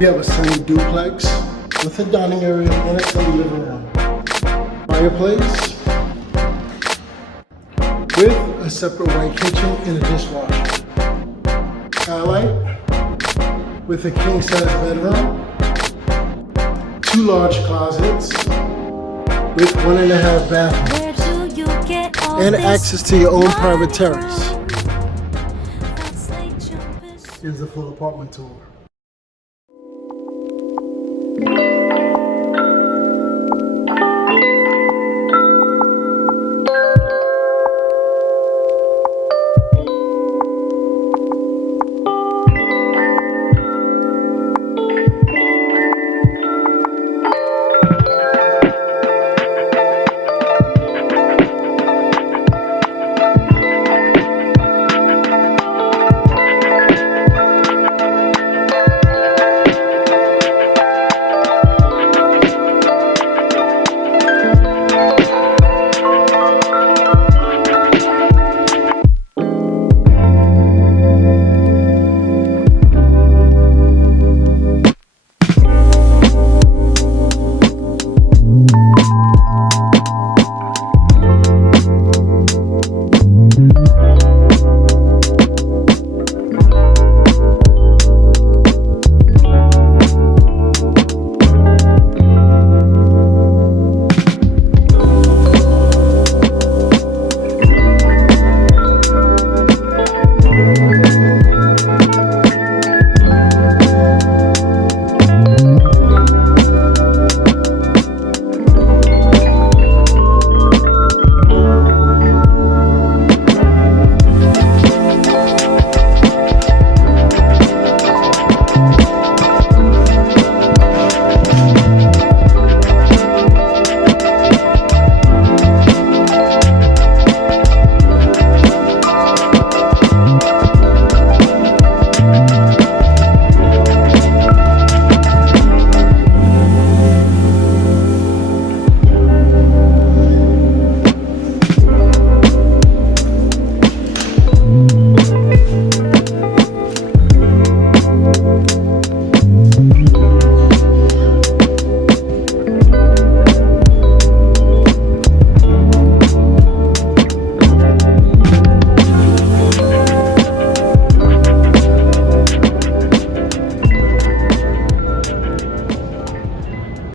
We have a semi-duplex with a dining area and a semi-living room. Fireplace with a separate white kitchen and a dishwasher. Skylight with a king-size bedroom. 2 large closets with 1.5 bathrooms. And access to your own private terrace. Here's the full apartment tour.